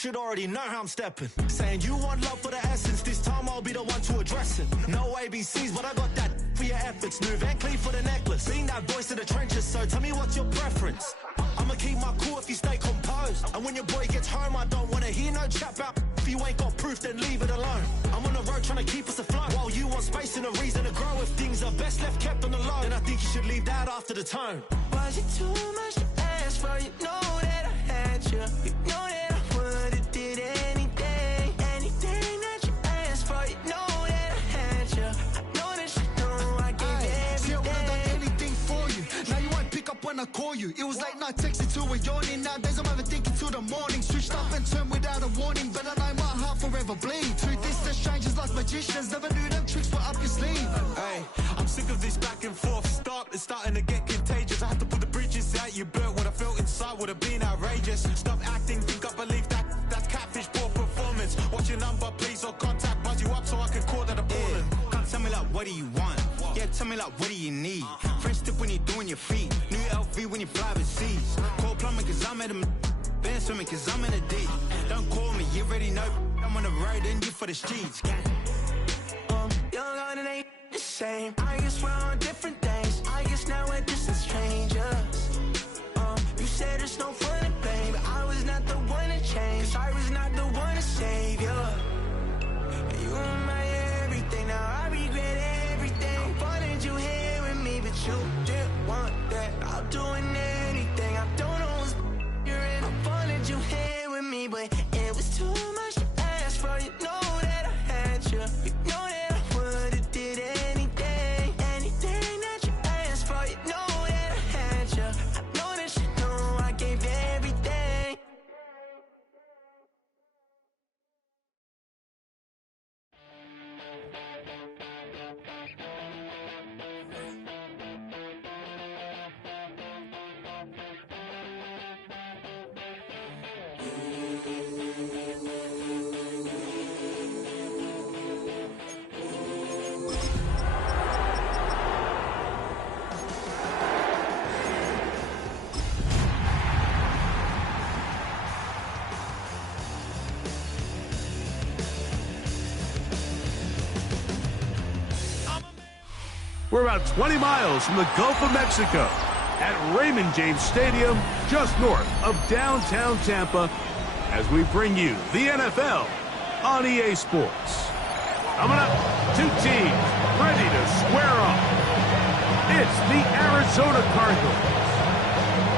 should already know how I'm stepping. Saying you want love for the essence, this time I'll be the one to address it. No ABCs, but I got that for your efforts. New Van Cleef for the necklace. Being that voice in the trenches, so tell me what's your preference. I'ma keep my cool if you stay composed. And when your boy gets home, I don't wanna hear no chat about if you ain't got proof, then leave it alone. I'm on the road trying to keep us afloat, while you want space and a reason to grow. If things are best left kept on the low, then I think you should leave that after the tone. Was it too much to ask for? You know that I had you. You know that I would've did anything. Anything that you asked for. You know that I had you. I know that you know I gave you everything. See, I would've done anything for you. Now you won't pick up when I call you. It was late night texting till we're yawning. Nowadays I'm overthinking till the morning. Switched up and turned without a warning, but I know my heart forever bleed. Truth is that strangers like magicians. Never knew them tricks were up your sleeve. Hey, I'm sick of this back and forth. It's starting to get contagious. I had to put the bridges out you built. What I felt inside would have been outrageous. Stop acting, think I believe that's catfish, poor performance. What's your number, please, or contact, buzz you up so I can call that a ballin'. Come tell me like, what do you want? Yeah, tell me like, what do you need? French tip when you're doing your feet. New LV when you fly overseas. Call plumbing cause I'm at a been swimming cause I'm in a deep. Don't call me, you already know I'm on the road and you for the streets. Young and it ain't the same. I guess we're on different days. I guess now we're distant strangers. You said there's no fun in pain, but I was not the one to change. 'Cause I was not the one to save you. You were my everything. Now I regret everything. I wanted you here with me, but you didn't want that. I'm doing anything. I don't know what's you're in. I wanted you here with me, but it was too much to ask for. You know that I had you. You know that I would've did anything. Anything that you asked for. You know that I had you. I know that you know I gave you everything. We're about 20 miles from the Gulf of Mexico at Raymond James Stadium, just north of downtown Tampa, as we bring you the NFL on EA Sports. Coming up, two teams ready to square off. It's the Arizona Cardinals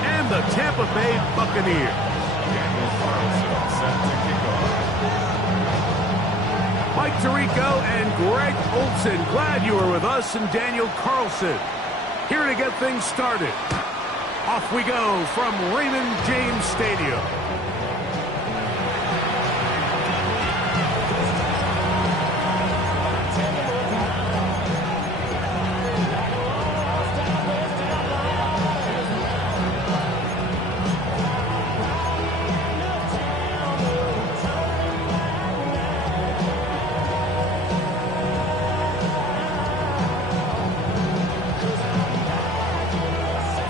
and the Tampa Bay Buccaneers. Mike Tirico and Greg Olson, glad you are with us, and Daniel Carlson here to get things started. Off we go from Raymond James Stadium.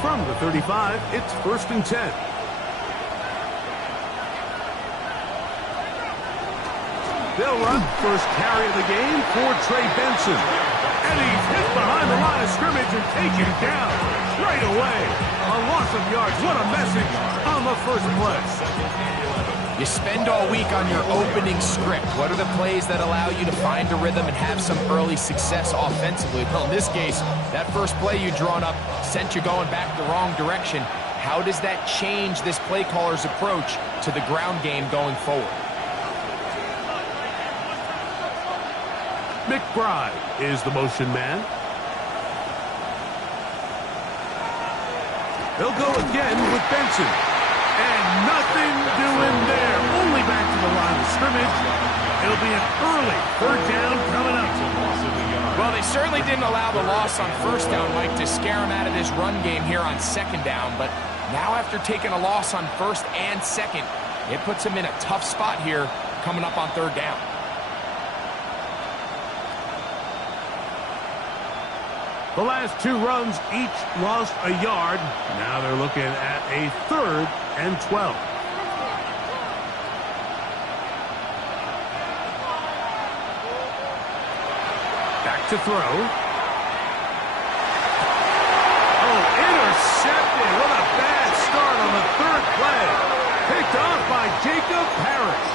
From the 35, it's 1st and 10. They'll run first carry of the game for Trey Benson. And he's hit behind the line of scrimmage and taken down right away. A loss of yards. What a message on the first play. You spend all week on your opening script. What are the plays that allow you to find a rhythm and have some early success offensively? Well, in this case, that first play you drawn up sent you going back the wrong direction. How does that change this play caller's approach to the ground game going forward? McBride is the motion man. They'll go again with Benson. And nothing doing there. Only back to the line of scrimmage. It'll be an early 3rd down coming up. Well, they certainly didn't allow the loss on 1st down, Mike, to scare him out of this run game here on 2nd down. But now after taking a loss on 1st and 2nd, it puts him in a tough spot here coming up on 3rd down. The last 2 runs each lost a yard. Now they're looking at a 3rd and 12. to throw. Oh, intercepted. What a bad start on the third play. Picked off by Jacob Parrish.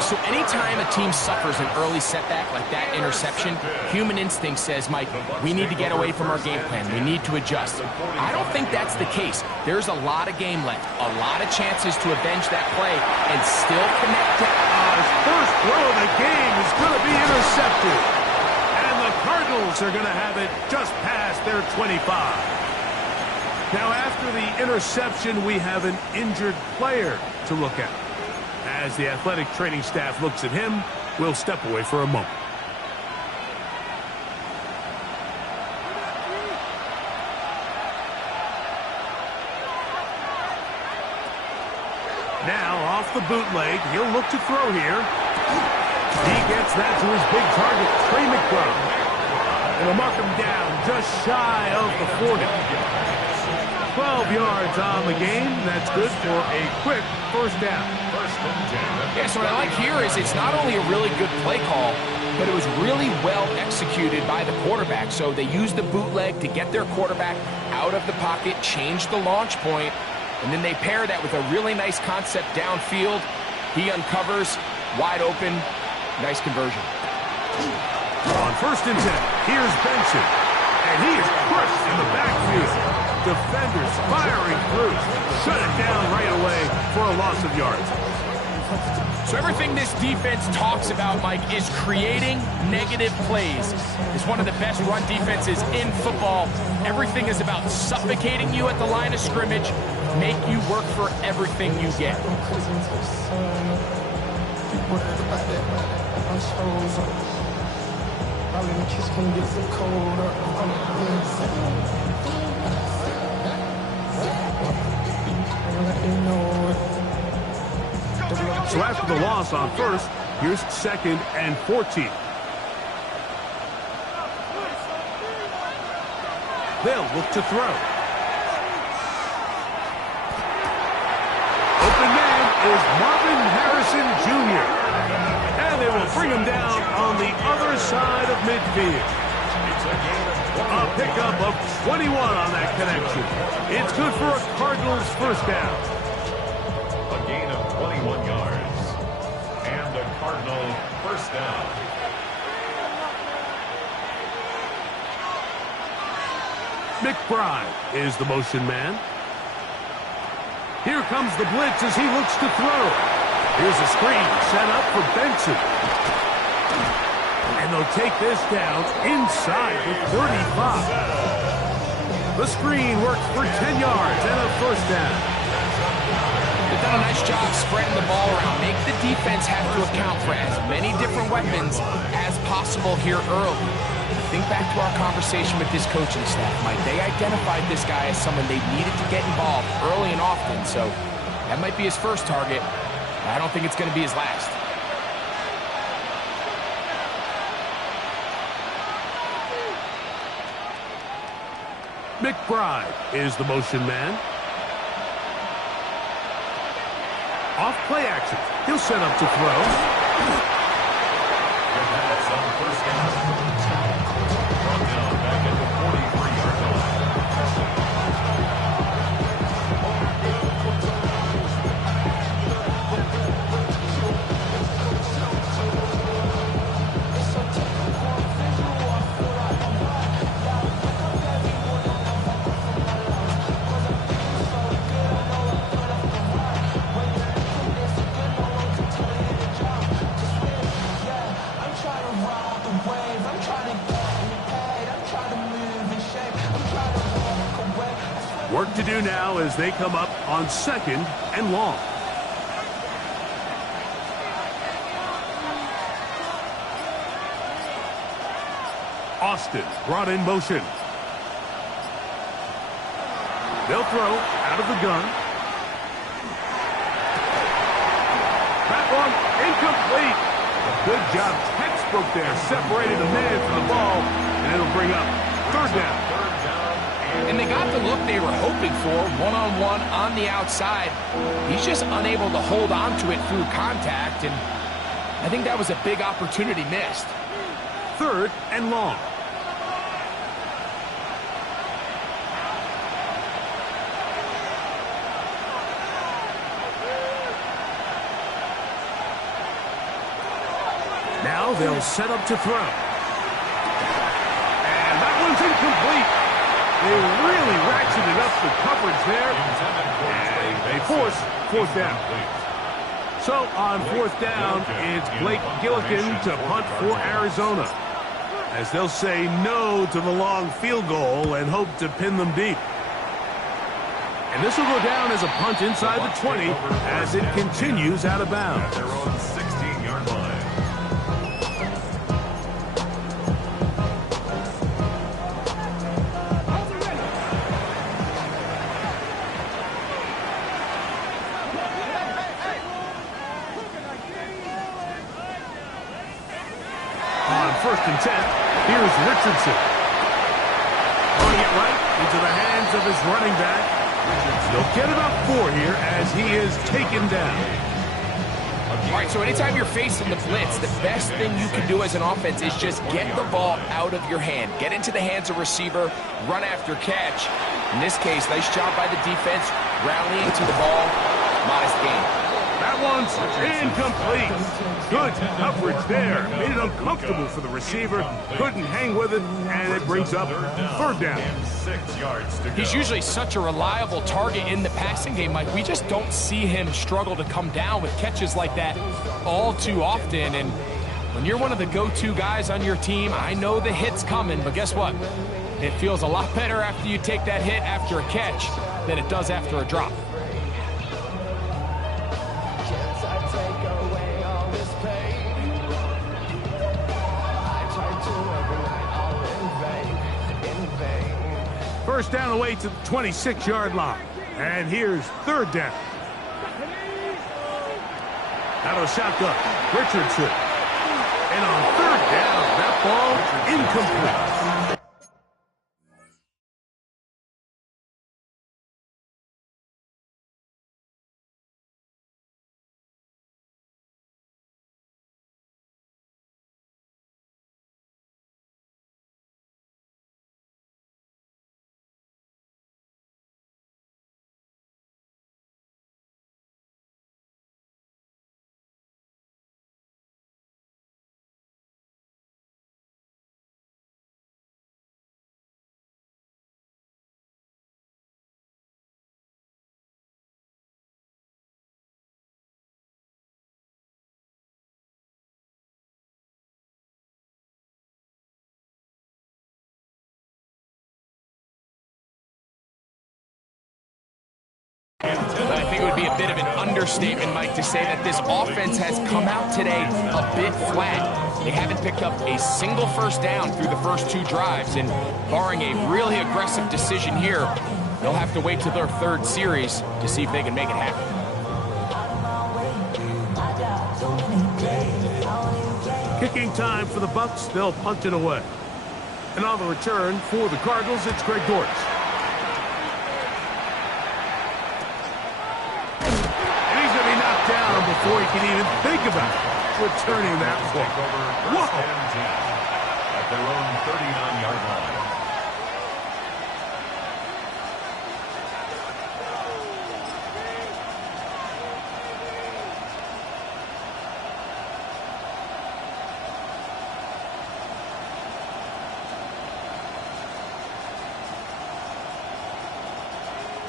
So anytime a team suffers an early setback like that interception, human instinct says, Mike, we need to get away from our game plan. We need to adjust. I don't think that's the case. There's a lot of game left, a lot of chances to avenge that play and still connect it. His first throw of the game is going to be intercepted. And the Cardinals are going to have it just past their 25. Now, after the interception, we have an injured player to look at. As the athletic training staff looks at him, we'll step away for a moment. Now, off the bootleg, he'll look to throw here. He gets that to his big target, Trey McBride. It'll mark him down just shy of the 40. 12 yards on the game. That's good for a quick first down. Yeah, so what I like here is it's not only a really good play call, but it was really well executed by the quarterback. So they used the bootleg to get their quarterback out of the pocket, change the launch point, and then they pair that with a really nice concept downfield. He uncovers, wide open, nice conversion. On 1st and 10, here's Benson, and he is crushed in the backfield. Defenders firing through. Shut it down right away for a loss of yards. So everything this defense talks about, Mike, is creating negative plays. It's one of the best run defenses in football. Everything is about suffocating you at the line of scrimmage, make you work for everything you get. So after the loss on 1st, here's 2nd and 14. They'll look to throw. Open man is Marvin Harrison Jr. And they will bring him down on the other side of midfield. A pickup of 21 on that connection. It's good for a Cardinals first down. A gain of 21 yards. And the Cardinal first down. McBride is the motion man. Here comes the blitz as he looks to throw. Here's a screen set up for Benson. And they'll take this down inside the 35. The screen works for 10 yards and a first down. They've done a nice job spreading the ball around. Make the defense have to account for as many different weapons as possible here early. Think back to our conversation with this coaching staff, Mike. They identified this guy as someone they needed to get involved early and often, so that might be his first target. I don't think it's going to be his last. McBride is the motion man. Off play action. He'll set up to throw. And that's on first down. Brought down back at the 43-yard line. Work to do now as they come up on 2nd and long. Austin brought in motion. They'll throw out of the gun. That one incomplete. Good job, textbook there. Separated the man from the ball, and it'll bring up 3rd down. And they got the look they were hoping for, one-on-one on the outside. He's just unable to hold on to it through contact, and I think that was a big opportunity missed. 3rd and long. Now they'll set up to throw. And that one's incomplete. They really ratcheted up the coverage there. And they force fourth down. So on fourth down, it's Blake Gillikin to punt for Arizona, as they'll say no to the long field goal and hope to pin them deep. And this will go down as a punt inside the 20 as it continues out of bounds. At their own 16-yard line. On 1st and 10, here's Richardson. Throwing it right into the hands of his running back. He'll get about 4 here as he is taken down. All right, so anytime you're facing the blitz, the best thing you can do as an offense is just get the ball out of your hand. Get into the hands of receiver, run after catch. In this case, nice job by the defense, rallying to the ball. Modest gain. That one's incomplete. Good coverage there. Made it uncomfortable for the receiver. Couldn't hang with it, and it brings up 3rd down. 6 yards to go. He's usually such a reliable target in the passing game, Mike. We just don't see him struggle to come down with catches like that all too often. And when you're one of the go-to guys on your team, I know the hit's coming, but guess what? It feels a lot better after you take that hit after a catch than it does after a drop. First down away to the 26-yard line. And here's 3rd down. Out of the shotgun, Richardson. And on 3rd down, that ball incomplete. I think it would be a bit of an understatement, Mike, to say that this offense has come out today a bit flat. They haven't picked up a single first down through the first 2 drives, and barring a really aggressive decision here, they'll have to wait to their 3rd series to see if they can make it happen. Kicking time for the Bucs. They'll punt it away. And on the return for the Cardinals, it's Greg Dortch. Down before he can even think about returning that ball. Whoa! At their own 39-yard line.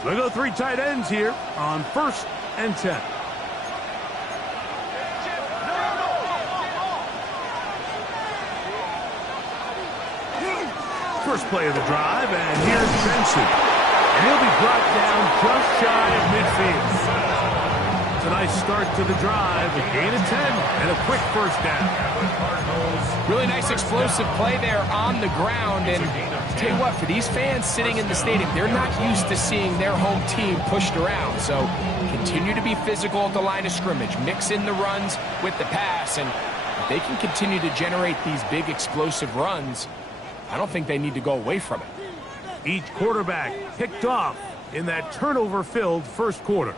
They go 3 tight ends here on 1st and 10. First play of the drive, and here's Benson. And he'll be brought down just shy of midfield. It's a nice start to the drive, a gain of 10, and a quick first down. Really nice explosive play there on the ground, and tell you what, for these fans sitting in the stadium, they're not used to seeing their home team pushed around. So continue to be physical at the line of scrimmage, mix in the runs with the pass, and if they can continue to generate these big explosive runs, I don't think they need to go away from it. Each quarterback picked off in that turnover-filled first quarter.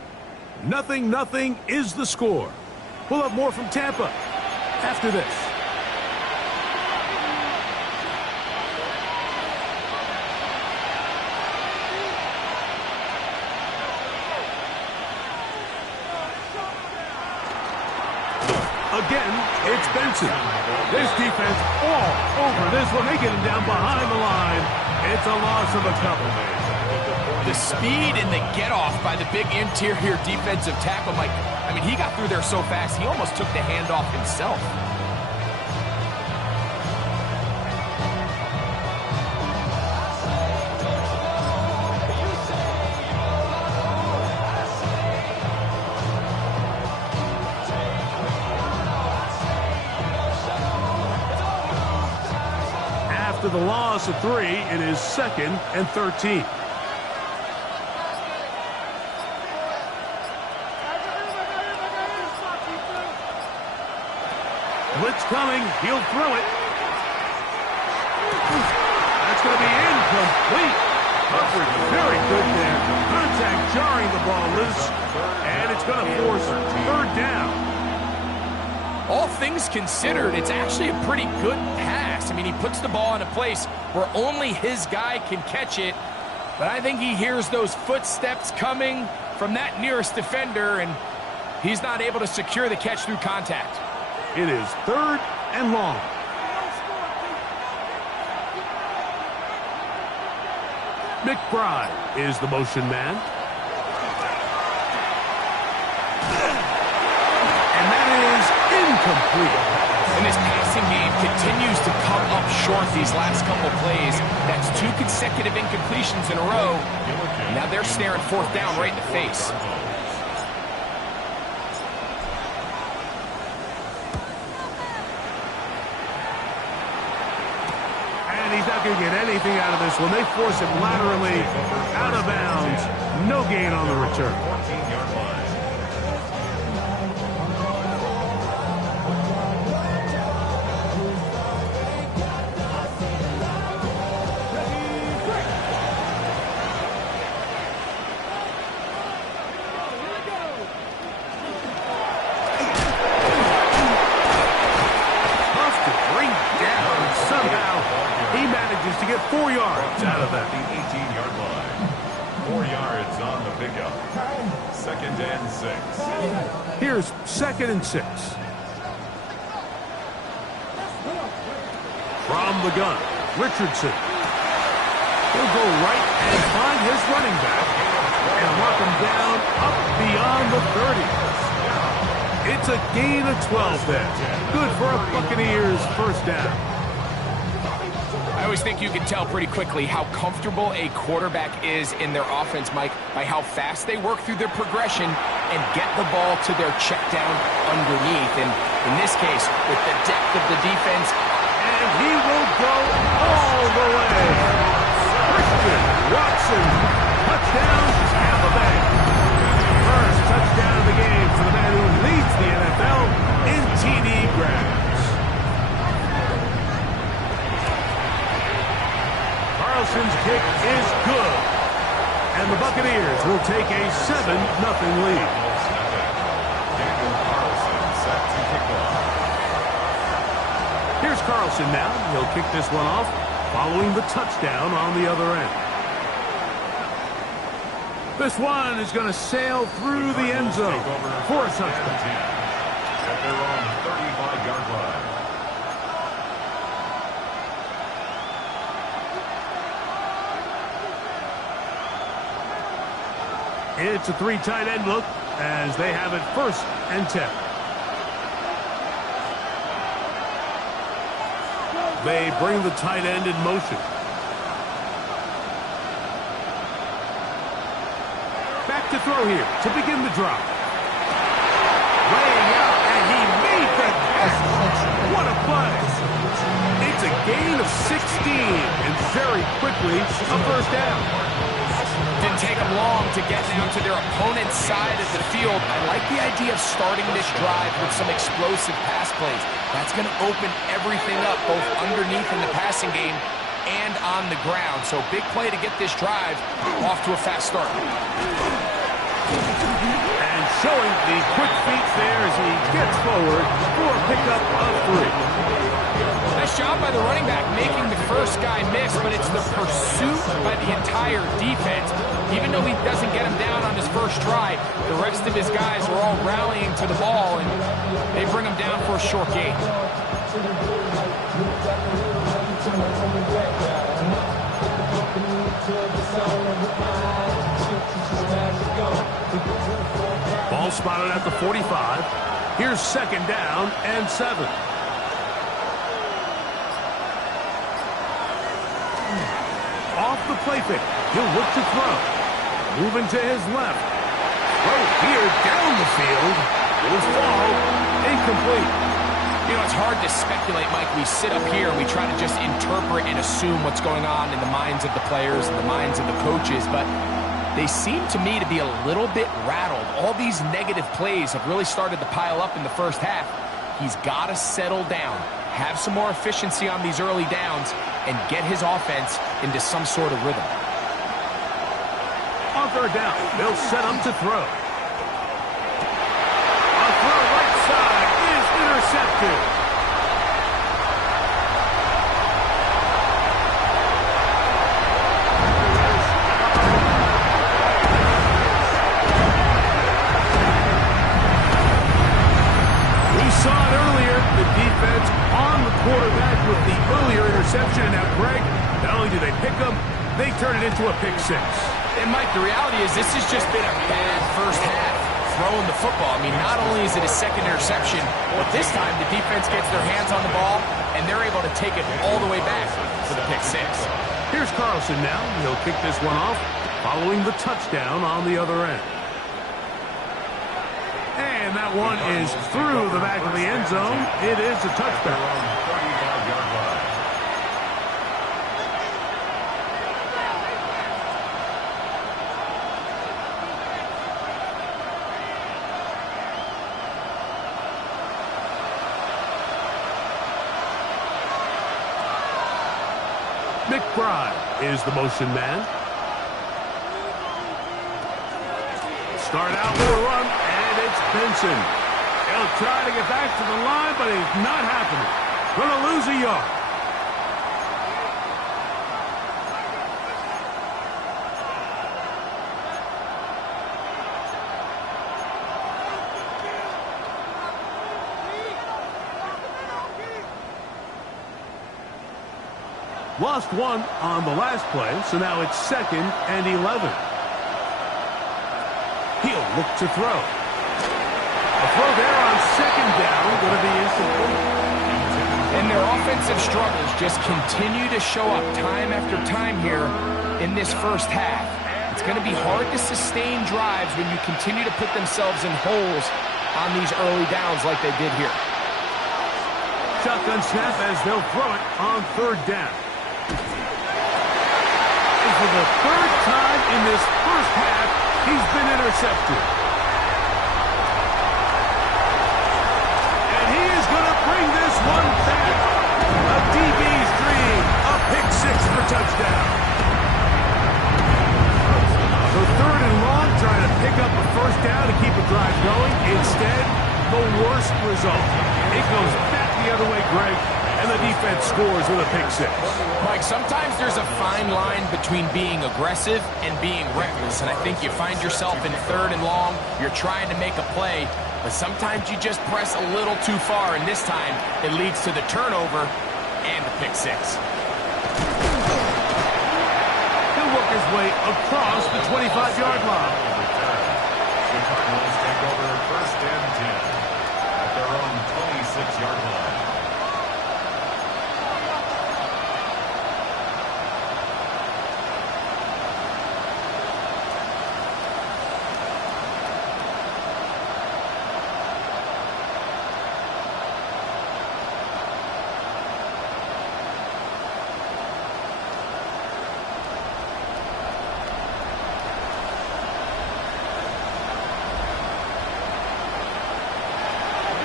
0-0 is the score. We'll have more from Tampa after this. A Again, it's Benson. This defense all over this one. They get him down behind the line. It's a loss of a couple. The speed and the get-off by the big interior defensive tackle, Mike. I mean, he got through there so fast, he almost took the handoff himself. After the loss of 3, it is 2nd and 13. Blitz coming. He'll throw it. That's going to be incomplete. Coverage very good there. Contact jarring the ball loose. And it's going to force 3rd down. All things considered, it's actually a pretty good pass. I mean, he puts the ball in a place where only his guy can catch it. But I think he hears those footsteps coming from that nearest defender, and he's not able to secure the catch through contact. It is 3rd and long. McBride is the motion man. And that is incomplete. And this passing game continues to come up short these last couple plays. That's 2 consecutive incompletions in a row. Now they're staring 4th down right in the face. He's not going to get anything out of this one. They force him laterally out of bounds. No gain on the return. 14-yard line. Tough to bring down somehow. He manages to get 4 yards out of that. The 18-yard line. 4 yards on the pickup. 2nd and 6. Here's 2nd and 6. From the gun, Richardson. He'll go right and find his running back and lock him down up beyond the 30. It's a gain of 12 there. Good for a Buccaneers 1st down. I always think you can tell pretty quickly how comfortable a quarterback is in their offense, Mike, by how fast they work through their progression and get the ball to their check down underneath. And in this case, with the depth of the defense, and he will go all the way. Christian Watson, touchdown, Tampa Bay. First touchdown of the game for the man who leads the NFL in TD grabs. Carlson's kick is good. And the Buccaneers will take a 7-0 lead. Daniel Carlson set to kick off. Here's Carlson now. He'll kick this one off following the touchdown on the other end. This one is going to sail through the end zone for a touchdown. At their own 35-yard line. It's a 3 tight end look as they have it 1st and 10. They bring the tight end in motion. Back to throw here to begin the drop. Laying out, and he made that pass. What a play. It's a gain of 16, and very quickly a 1st down. didn't take them long to get down to their opponent's side of the field. I like the idea of starting this drive with some explosive pass plays. That's going to open everything up, both underneath in the passing game and on the ground. So big play to get this drive off to a fast start. And showing the quick feet there as he gets forward for a pickup of 3. Nice job by by the running back making the first guy miss, but it's the pursuit by the entire defense. Even though he doesn't get him down on his first try, the rest of his guys are all rallying to the ball, and they bring him down for a short gain. Ball spotted at the 45. Here's 2nd down and 7. Off the play fake. He'll look to throw. Moving to his left. Throw here down the field. Will fall. Incomplete. You know, it's hard to speculate, Mike. We sit up here and we try to just interpret and assume what's going on in the minds of the players and the minds of the coaches, but they seem to me to be a little bit rattled. All these negative plays have really started to pile up in the first half. He's got to settle down, have some more efficiency on these early downs, and get his offense into some sort of rhythm. On 3rd down, they'll set him to throw. A throw right side is intercepted. Saw it earlier, the defense on the quarterback with the earlier interception. Now, Greg, not only do they pick him, they turn it into a pick 6. And, Mike, the reality is this has just been a bad first half throwing the football. I mean, not only is it a second interception, but this time the defense gets their hands on the ball, and they're able to take it all the way back for the pick 6. Here's Carlson now. He'll kick this one off following the touchdown on the other end. And that one is through the back of the end zone. It is a touchdown. McBride is the motion man. Start out with a run. It's Benson. He'll try to get back to the line, but it's not happening. Going to lose a yard. Lost one on the last play, so now it's 2nd and 11. He'll look to throw. A throw there on 2nd down, going to be incomplete. And their offensive struggles just continue to show up time after time here in this first half. It's going to be hard to sustain drives when you continue to put themselves in holes on these early downs like they did here. Shotgun snap as they'll throw it on 3rd down. And for the 3rd time in this first half, he's been intercepted. And he is going to bring this one back. A DB's dream. A pick 6 for touchdown. So 3rd and long, trying to pick up a first down to keep a drive going. Instead, the worst result. It goes back the other way, Greg, and the defense scores with a pick 6. Mike, sometimes there's a fine line between being aggressive and being reckless, and I think you find yourself in 3rd and long, you're trying to make a play, but sometimes you just press a little too far, and this time it leads to the turnover and the pick 6. He'll work his way across the 25-yard line. The Cardinals take over 1st and 10 at their own 26-yard line.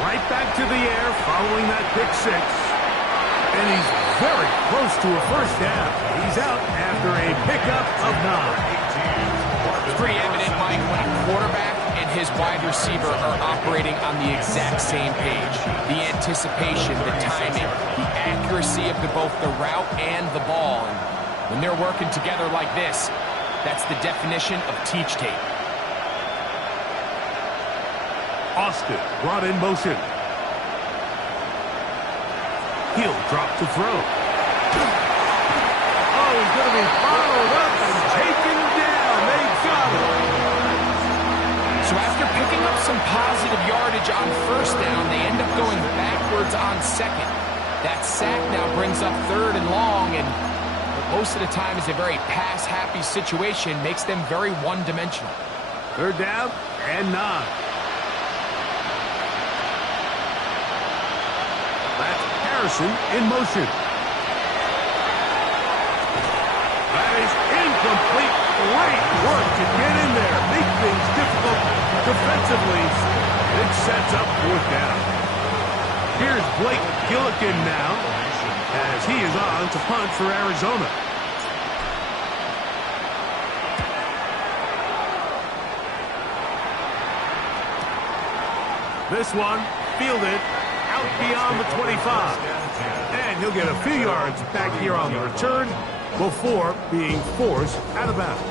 Right back to the air following that pick 6. And he's very close to a first down. He's out after a pickup of 9. It's pretty evident, Mike, when a quarterback and his wide receiver are operating on the exact same page. The anticipation, the timing, the accuracy of both the route and the ball. And when they're working together like this, that's the definition of teach tape. Austin brought in motion. He'll drop to throw. Oh, he's going to be followed up and taken down. They got him. So after picking up some positive yardage on first down, they end up going backwards on second. That sack now brings up third and long, and most of the time is a very pass-happy situation, makes them very one-dimensional. Third down and 9. That's Harrison in motion. That is incomplete. Great work to get in there. Make things difficult defensively. It sets up fourth down. Here's Blake Gillikin now as he is on to punt for Arizona. This one fielded out beyond the 25. And he'll get a few yards back here on the return before being forced out of bounds.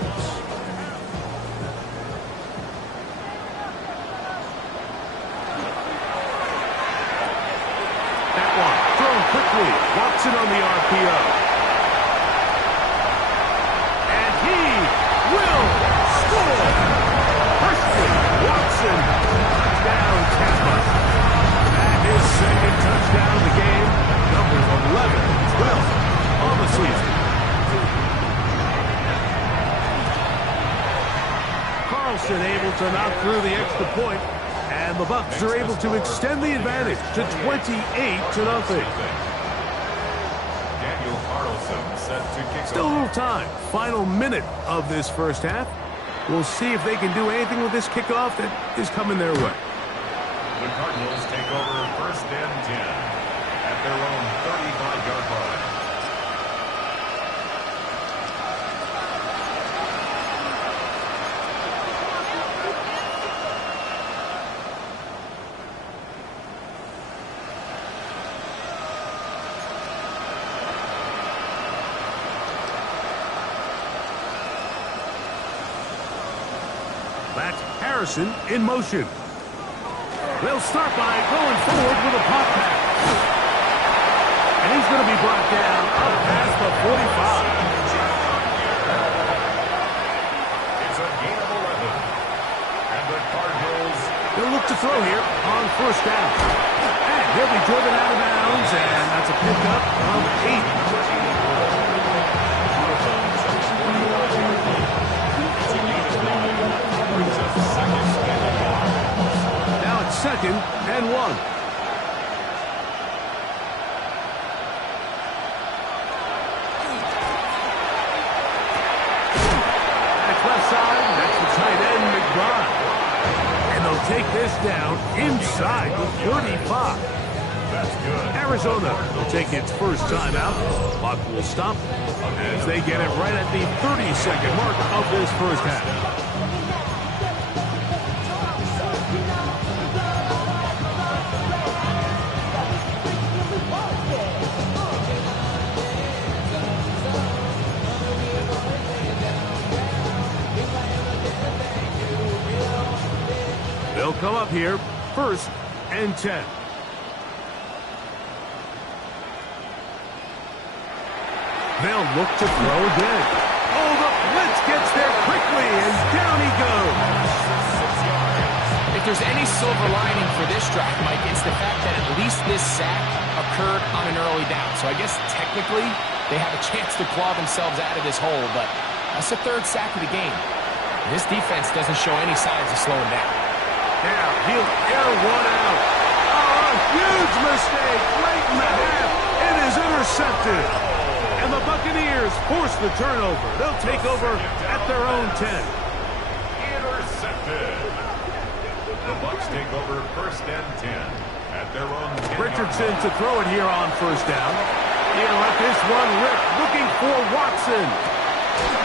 That one thrown quickly. Watson on the RPO. And he will score. Christian Watson. Touchdown, Tampa. And his second touchdown of the game. Number 11, 12 on the season. Carlson able to knock through the extra point, and the Bucs are able to extend the advantage to 28-0. Daniel Carlson set to kick Still a off. little time. Final minute of this first half. We'll see if they can do anything with this kickoff that is coming their way. The Cardinals take over first and 10 at their own 35-yard line. That's Harrison in motion. They'll start by going forward with a pop pass. And he's going to be brought down up past the 45. It's a gain of 11. And the Cardinals... They'll look to throw here on first down. And he'll be driven out of bounds, and that's a pickup of 8. Now it's 2nd and 1. That's left side. That's the tight end, McBride. And they'll take this down inside the 35. That's good. Arizona will take its first timeout. Clock will stop as they get it right at the 30-second mark of this first half. They'll come up here, 1st and 10. They'll look to throw again. Oh, the blitz gets there quickly, and down he goes. If there's any silver lining for this drive, Mike, it's the fact that at least this sack occurred on an early down. So I guess technically they have a chance to claw themselves out of this hole, but that's the 3rd sack of the game. This defense doesn't show any signs of slowing down. Now he'll air one out. Oh, a huge mistake late in the half. It is intercepted. And the Buccaneers force the turnover. They'll take over at their own 10. Intercepted. The Bucs take over 1st and 10 at their own 10. Richardson to throw it here on first down. He'll let this one rip, looking for Watson.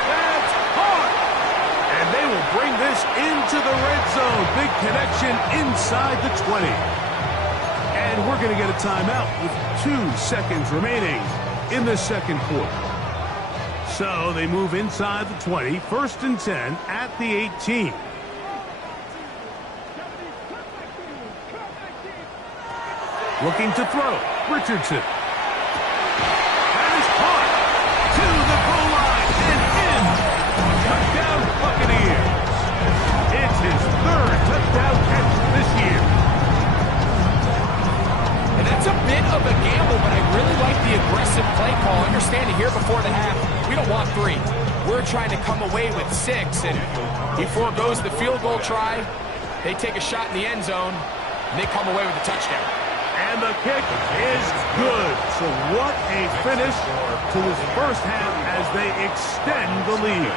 That's caught. And they will bring this this into the red zone. Big connection inside the 20. And we're going to get a timeout with 2 seconds remaining in the second quarter. So they move inside the 20, 1st and 10 at the 18. Looking to throw. Richardson. That is caught. To the goal line and in. Touchdown Buccaneers. It's his 3rd touchdown catch this year. And that's a bit of a gamble, but I really like the aggressive play call. Understanding here before the half, we don't want 3. We're trying to come away with 6, and he foregoes the field goal try. They take a shot in the end zone, and they come away with a touchdown. And the kick is good. So what a finish to this first half as they extend the lead.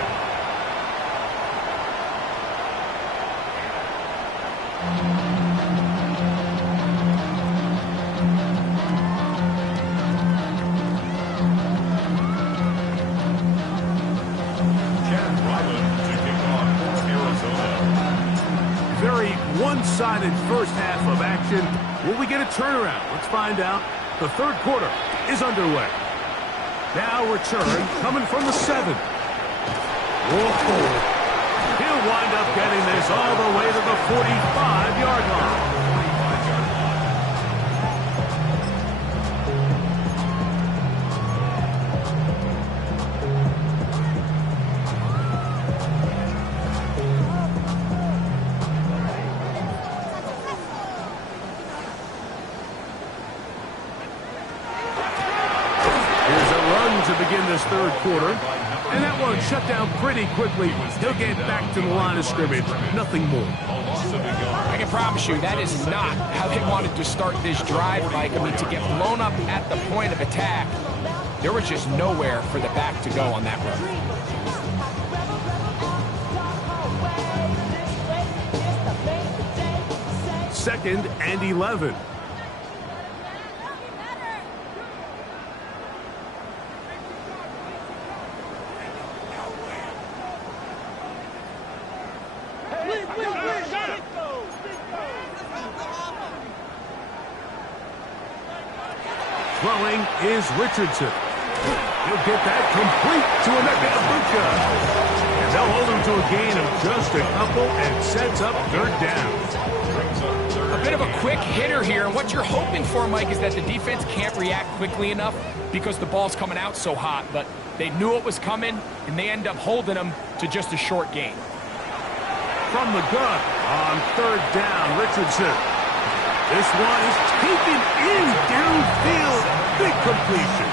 Very one-sided first half of action. Will we get a turnaround? Let's find out. The third quarter is underway. Now return coming from the 7. Whoa. He'll wind up getting this all the way to the 45-yard line. Begin this third quarter, and that one shut down pretty quickly. He'll get back to the line of scrimmage, nothing more. I can promise you that is not how they wanted to start this drive, Mike. I mean, to get blown up at the point of attack, there was just nowhere for the back to go on that run. 2nd and 11. Throwing is Richardson. He'll get that complete to Bucs. And they'll hold him to a gain of just a couple and sets up 3rd down. A bit of a quick hitter here. And what you're hoping for, Mike, is that the defense can't react quickly enough because the ball's coming out so hot. But they knew it was coming, and they end up holding them to just a short gain. From the gun on 3rd down, Richardson. This one is taken in downfield. Big completion.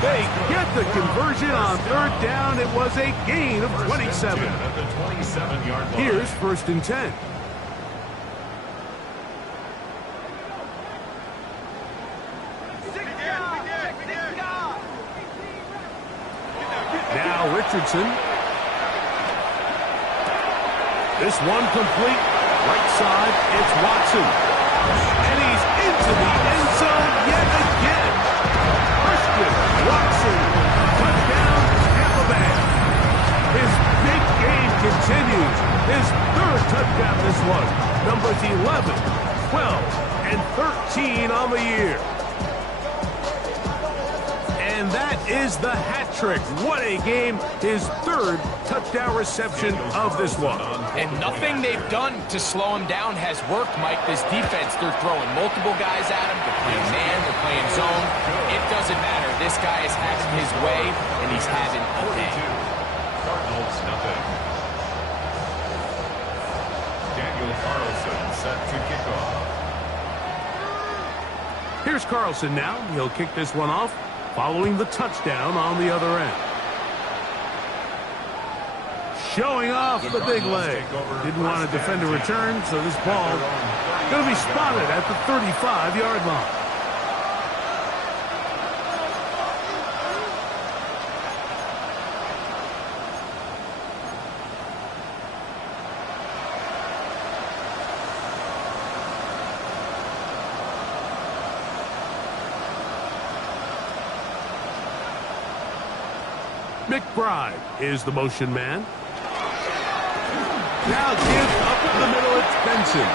They get the conversion on 3rd down. It was a gain of 27. Here's 1st and 10. Now Richardson. This one complete. Right side, it's Watson. And he's into the end zone yet again. Christian Watson. Touchdown, Tampa Bay. His big game continues. His 3rd touchdown this one. Numbers 11, 12, and 13 on the year. And that is the hat trick. What a game. His 3rd touchdown reception of this one. And nothing they've done to slow him down has worked, Mike. This defense, they're throwing multiple guys at him. They're playing man, they're playing zone. It doesn't matter. This guy is having his way, and he's having a day. Cardinals, nothing. Daniel Carlson set to kick off. Here's Carlson now. He'll kick this one off, following the touchdown on the other end. Showing off the big leg. Didn't want to defend a return, so this ball going to be spotted at the 35-yard line. McBride is the motion man. Now gives up the middle. It's Benson.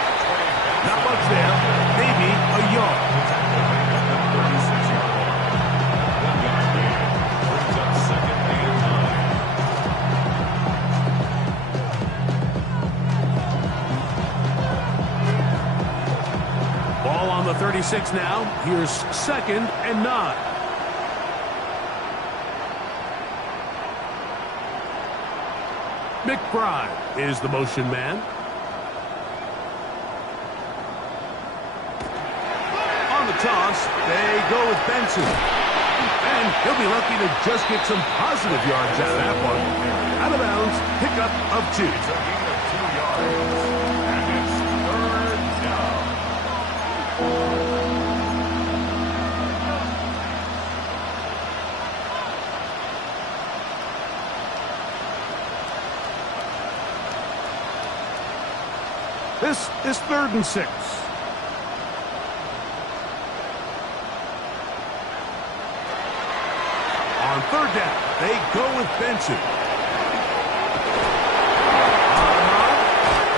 Not much there. Maybe a yard. Brings up second and 9. Ball on the 36 now. Here's second and 9. McBride is the motion man. On the toss, they go with Benson. And he'll be lucky to just get some positive yards out of that one. Out of bounds, pickup of 2. It's a gain of 2 yards, and it's third down. This is 3rd and 6. On 3rd down, they go with Benson.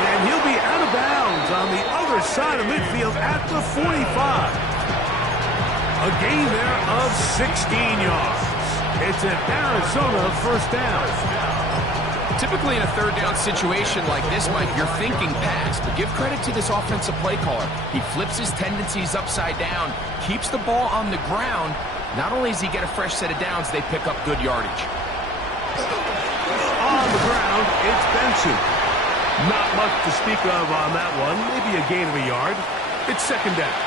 And he'll be out of bounds on the other side of midfield at the 45. A gain there of 16 yards. It's an Arizona first down. Typically in a 3rd down situation like this, Mike, you're thinking pass, but give credit to this offensive play caller. He flips his tendencies upside down, keeps the ball on the ground. Not only does he get a fresh set of downs, they pick up good yardage. On the ground, it's Benson. Not much to speak of on that one. Maybe a gain of a yard. It's 2nd down.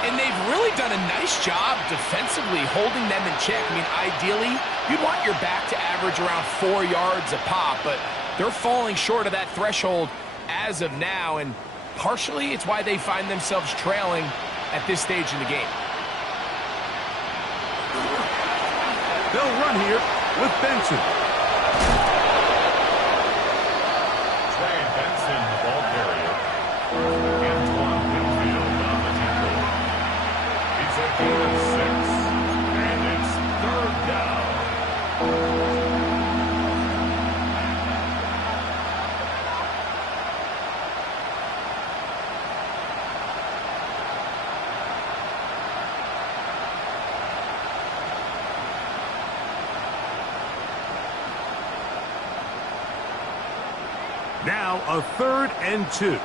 And they've really done a nice job defensively holding them in check. I mean, ideally, you'd want your back to average around 4 yards a pop, but they're falling short of that threshold as of now, and partially it's why they find themselves trailing at this stage in the game. They'll run here with Benson. Trey Benson, the ball carrier. Antoine Winfield on the tackle. It's a gain of 6, and it's 3rd down. Now a 3rd and 2.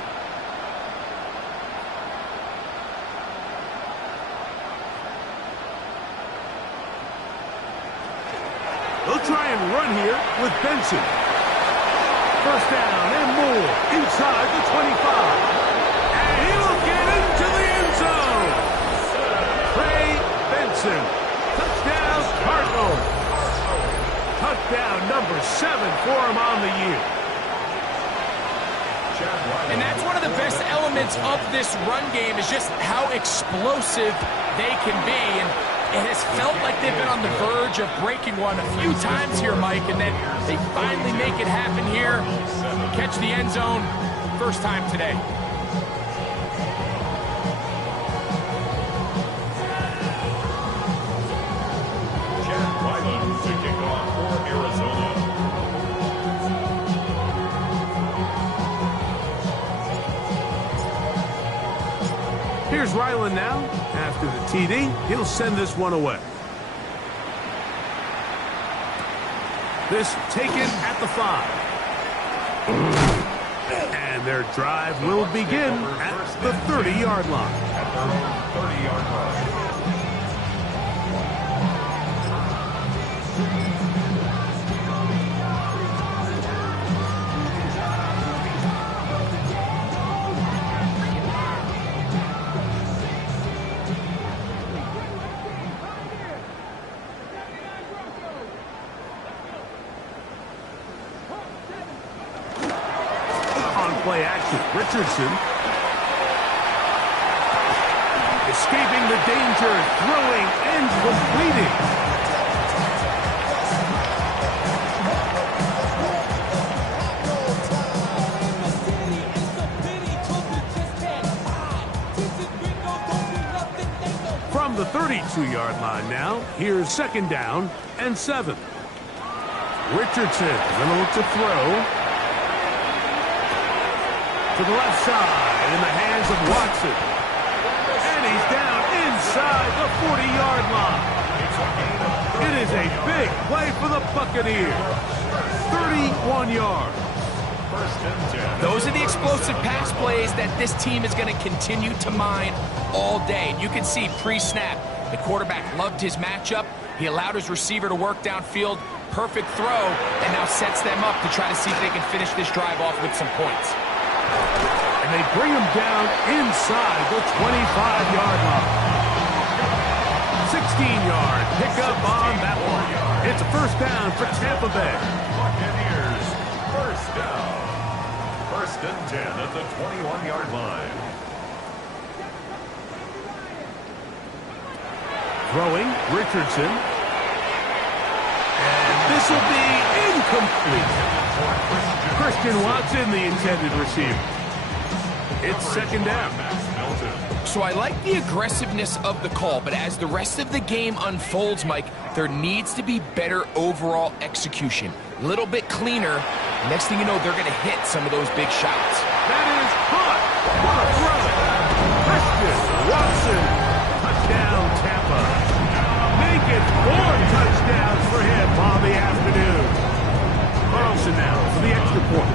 They'll try and run here with Benson. First down and more inside the 25. And he will get into the end zone. Trey Benson. Touchdown Cardinals. Touchdown number 7 for him on the year. And that's one of the best elements of this run game is just how explosive they can be. And it has felt like they've been on the verge of breaking one a few times here, Mike, and then they finally make it happen here. Catch the end zone, first time today. Jack Wyland to kick off for Arizona. Here's Ryland now. After the TD, he'll send this one away. This taken at the 5. And their drive will begin at the 30-yard line. At their own 30-yard line. Play action. Richardson escaping the danger, throwing and completing. From the 32-yard line now, here's 2nd down and 7. Richardson going to look to throw. to the left side in the hands of Watson. And he's down inside the 40-yard line. It is a big play for the Buccaneers. 31 yards. Those are the explosive pass plays that this team is going to continue to mine all day. And you can see pre-snap, the quarterback loved his matchup. He allowed his receiver to work downfield. Perfect throw, and now sets them up to try to see if they can finish this drive off with some points. And they bring him down inside the 25-yard line. 16-yard pickup on that one. It's a first down for Tampa Bay. Buccaneers, first down. First and 10 at the 21-yard line. Throwing, Richardson. And this will be incomplete. Christian Watson, the intended receiver. It's second down. So I like the aggressiveness of the call, but as the rest of the game unfolds, Mike, there needs to be better overall execution. A little bit cleaner. Next thing you know, they're going to hit some of those big shots. That is caught. What a throw. Christian Watson. Touchdown, Tampa. Make it 4 touchdowns for him on the afternoon. Carlson now for the extra point.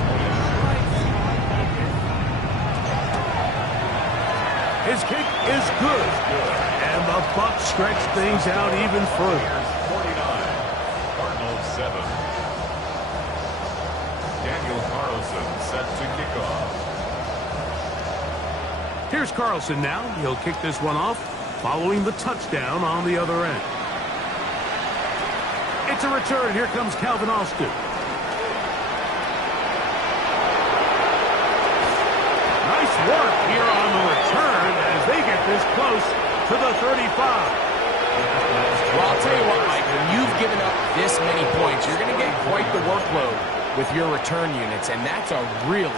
His kick is good. And the Bucs stretch things out even further. 49. Cardinals 7. Daniel Carlson set to kick off. Here's Carlson now. He'll kick this one off following the touchdown on the other end. It's a return. Here comes Calvin Austin. Nice work here on the return as they get this close to the 35. Well, I'll tell you what, Mike, when you've given up this many points, you're going to get quite the workload with your return units, and that's a really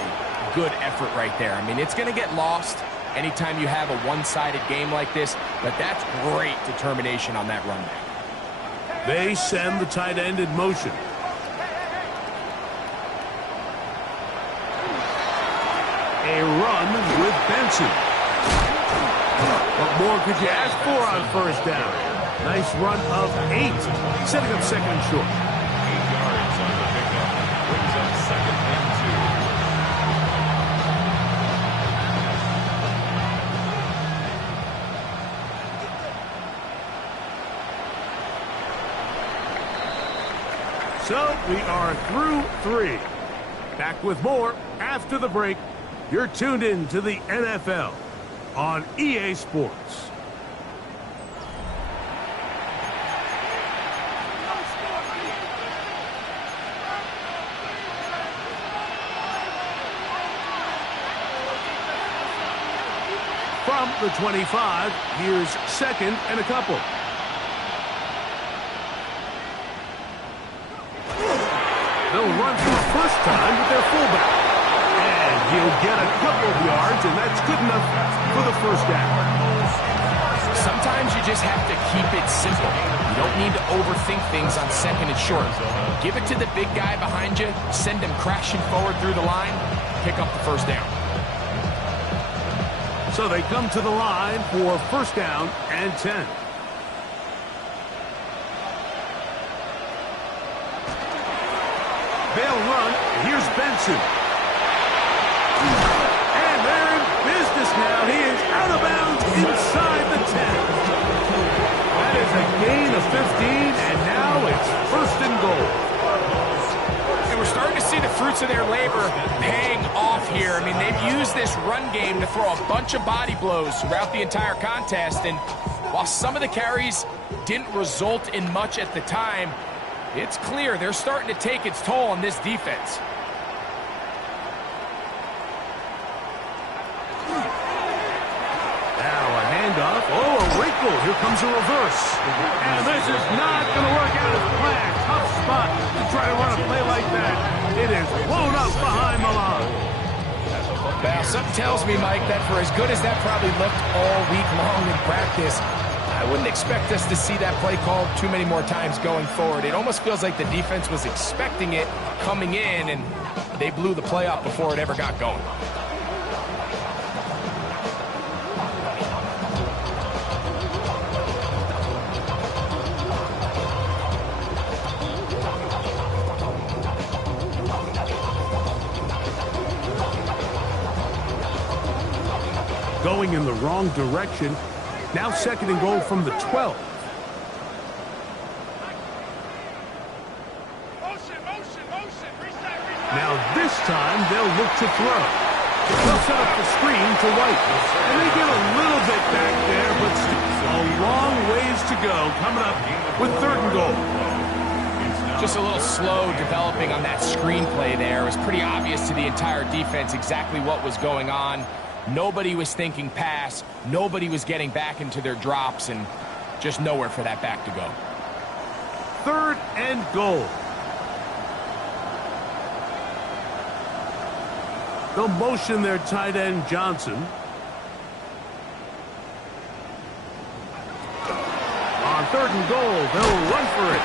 good effort right there. I mean, it's going to get lost anytime you have a one-sided game like this, but that's great determination on that run back. They send the tight end in motion. A run with Benson. What more could you ask for on first down? Nice run of 8, setting up second and short. 8 yards on the pickup. Brings up second and 2. So we are through 3. Back with more after the break. You're tuned in to the NFL on EA Sports. From the 25, here's second and a couple. They'll run for the first time with their fullback. And he'll get a couple of yards, and that's good enough for the first down. Sometimes you just have to keep it simple. You don't need to overthink things on second and short. Give it to the big guy behind you, send him crashing forward through the line, pick up the first down. So they come to the line for first down and 10. They'll run. Here's Benson. And they're in business now. He is out of bounds inside the 10. That is a gain of 15, and now it's first and goal. And we're starting to see the fruits of their labor paying off here. I mean, they've used this run game to throw a bunch of body blows throughout the entire contest. And while some of the carries didn't result in much at the time, it's clear they're starting to take its toll on this defense. Now a handoff. Oh, a wrinkle. Here comes a reverse. And this is not going to work out as planned. Tough spot to try to run a play like that. It is blown up behind the line. Well, something tells me, Mike, that for as good as that probably looked all week long in practice, I wouldn't expect us to see that play called too many more times going forward. It almost feels like the defense was expecting it coming in, and they blew the play up before it ever got going. going in the wrong direction. Now 2nd and goal from the 12. Now this time they'll look to throw. They'll set up the screen to White. And they get a little bit back there, but still a long ways to go coming up with 3rd and goal. Just a little slow developing on that screenplay there. It was pretty obvious to the entire defense exactly what was going on. Nobody was thinking pass. Nobody was getting back into their drops, and just nowhere for that back to go. 3rd and goal. They'll motion their tight end, Johnson. On 3rd and goal, they'll run for it.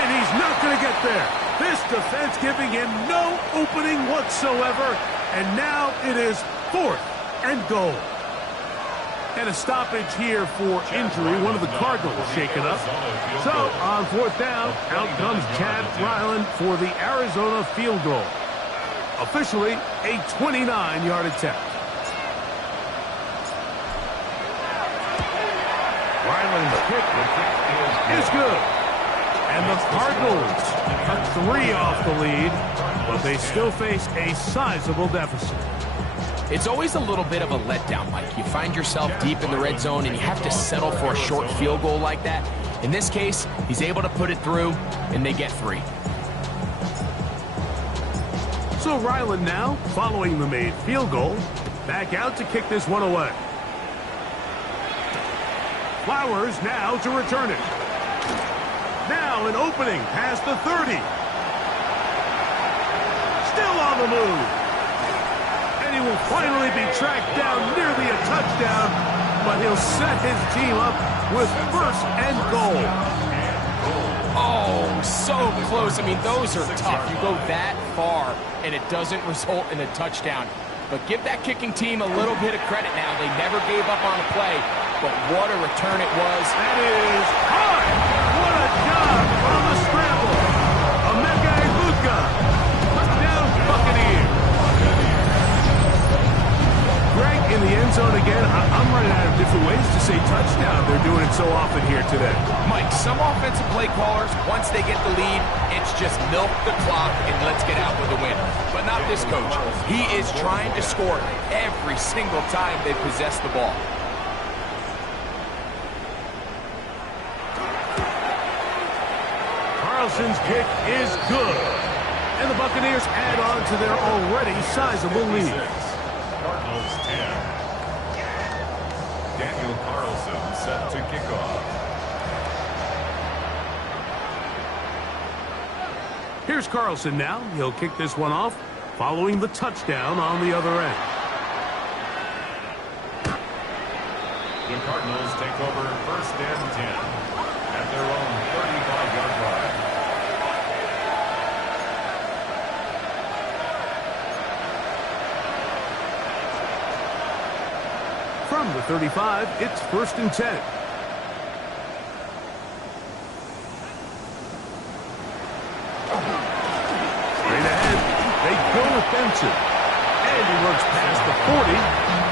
And he's not going to get there. This defense giving him no opening whatsoever. And now it is 4th and goal. And a stoppage here for injury. One of the Cardinals shaken up. So on 4th down, out comes Chad Ryland for the Arizona field goal. Officially a 29-yard attempt. Ryland's kick is good. And the Cardinals cut 3 off the lead, but they still face a sizable deficit. It's always a little bit of a letdown, Mike. You find yourself deep in the red zone, and you have to settle for a short field goal like that. In this case, he's able to put it through, and they get 3. So Ryland now, following the made field goal, back out to kick this one away. Flowers now to return it. Now an opening past the 30. Still on the move. And he will finally be tracked down, nearly a touchdown, but he'll set his team up with 1st and goal. Oh, so close. I mean, those are tough. You go that far, and it doesn't result in a touchdown. But give that kicking team a little bit of credit now. They never gave up on a play, but what a return it was. That is high. What a job on the scramble. Emeka Egbuka. Touchdown, Buccaneers. Greg in the end zone again. I'm running out of different ways to say touchdown. They're doing it so often here today. Mike, some offensive play callers, once they get the lead, it's just milk the clock and let's get out with a win. But not this coach. He is trying to score every single time they possess the ball. Carlson's kick is good. And the Buccaneers add on to their already sizable lead. Cardinals 10. Daniel Carlson set to kick off. Here's Carlson now. He'll kick this one off, following the touchdown on the other end. The Cardinals take over 1st and 10 at their own 35-yard line. From the 35, it's 1st and 10. Straight ahead, they go with Benson. And he runs past the 40,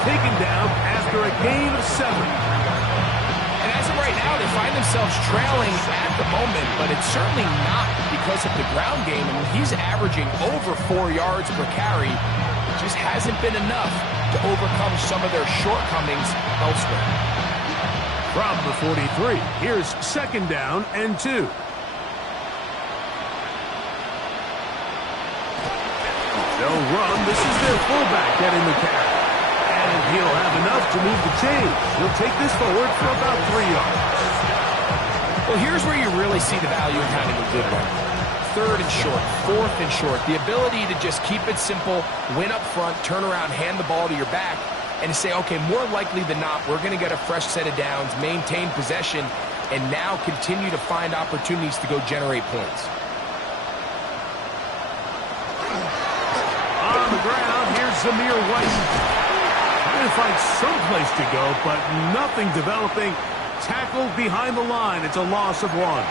taken down after a gain of 7. And as of right now, they find themselves trailing at the moment, but it's certainly not because of the ground game. I mean, he's averaging over 4 yards per carry. It just hasn't been enough to overcome some of their shortcomings elsewhere. From the 43, here's 2nd down and 2. They'll run. This is their fullback getting the carry. And he'll have enough to move the chains. He'll take this forward for about 3 yards. Well, here's where you really see the value in having a good run. 3rd and short, 4th and short. The ability to just keep it simple, win up front, turn around, hand the ball to your back, and say, okay, more likely than not, we're going to get a fresh set of downs, maintain possession, and now continue to find opportunities to go generate points. On the ground, here's Zamir White. Trying to find some place to go, but nothing developing. Tackled behind the line. It's a loss of 1.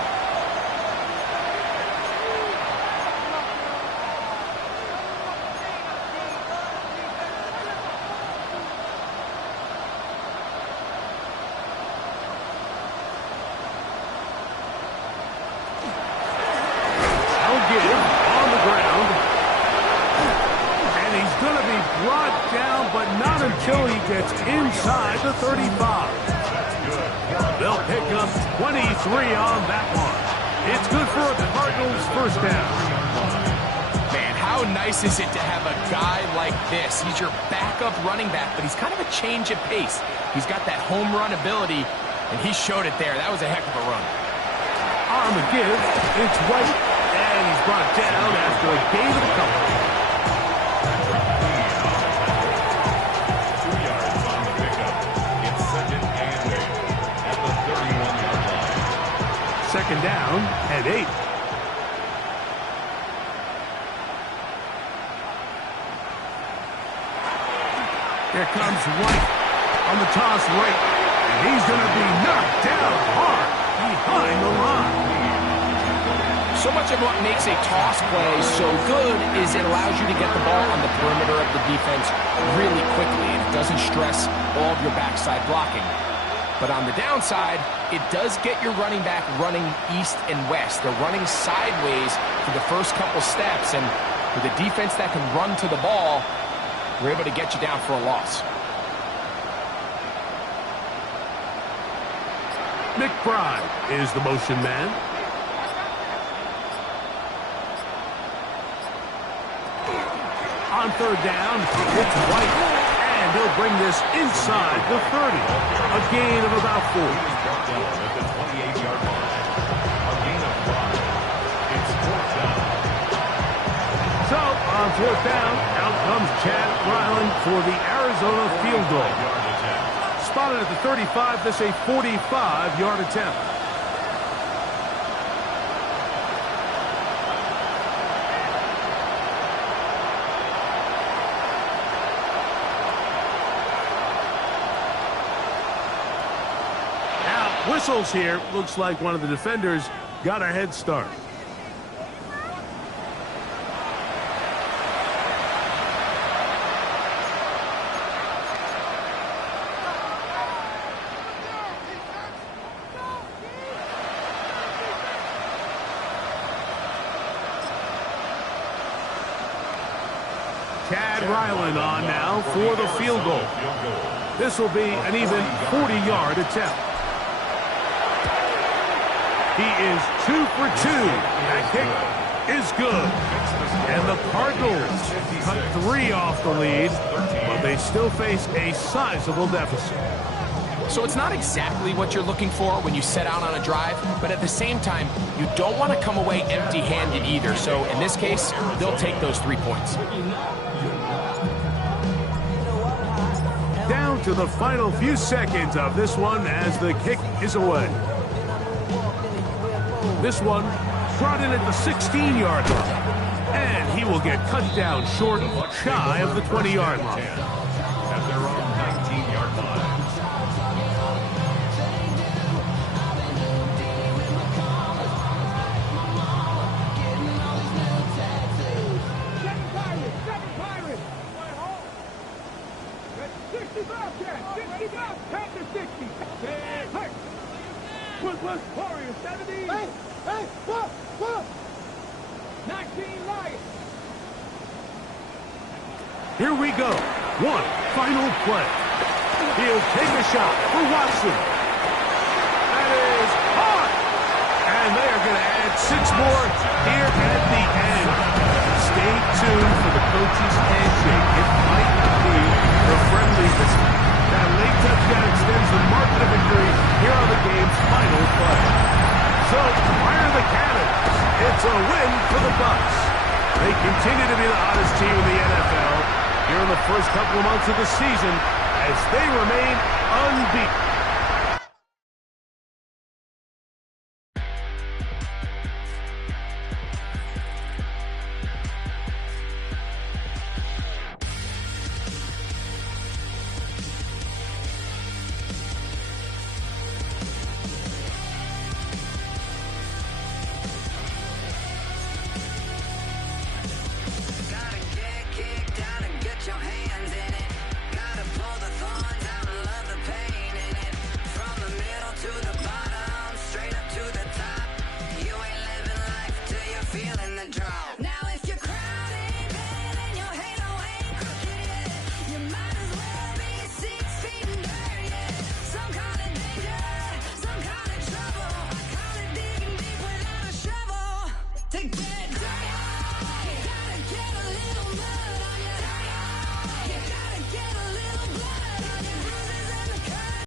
down, but not until he gets inside the 35. They'll pick up 23 on that one. It's good for a Cardinals first down. Man, how nice is it to have a guy like this? He's your backup running back, but he's kind of a change of pace. He's got that home run ability, and he showed it there. That was a heck of a run. On the give, it's White, and he's brought down after a gain of a couple. 2 yards on the pickup. It's 2nd and 8 at the 31-yard line. 2nd down and 8. Here comes White on the toss right, and he's going to be knocked down hard behind the line. So much of what makes a toss play so good is it allows you to get the ball on the perimeter of the defense really quickly, and it doesn't stress all of your backside blocking. But on the downside, it does get your running back running east and west. They're running sideways for the first couple steps, and with a defense that can run to the ball, we're able to get you down for a loss. McBride is the motion man. On 3rd down, it's White, and he'll bring this inside the 30. A gain of about 4. Brought down at the 28-yard line. A gain of 5. It's 4th down. So, on 4th down, out comes Chad Ryland for the Arizona field goal. Spotted at the 35, this a 45-yard attempt. Now, whistles here. Looks like one of the defenders got a head start. Chad Ryland on now for the field goal. This will be an even 40-yard attempt. He is 2 for 2. That kick is good. And the Cardinals cut 3 off the lead, but they still face a sizable deficit. So it's not exactly what you're looking for when you set out on a drive, but at the same time, you don't want to come away empty-handed either. So in this case, they'll take those 3 points. Down to the final few seconds of this one as the kick is away. This one brought in at the 16-yard line. And he will get cut down short, shy of the 20-yard line. At their own 19-yard line. Warriors, 70. Hey, what? 19 Lions. Here we go. One final play. He'll take a shot for Watson. That is hot. And they are going to add 6 more here at the end. Stay tuned for the coach's handshake. It might be the friendliest. That late touchdown extends the margin of victory here on the game's final play. So, fire the cannons. It's a win for the Bucs. They continue to be the hottest team in the NFL here in the first couple of months of the season as they remain unbeaten.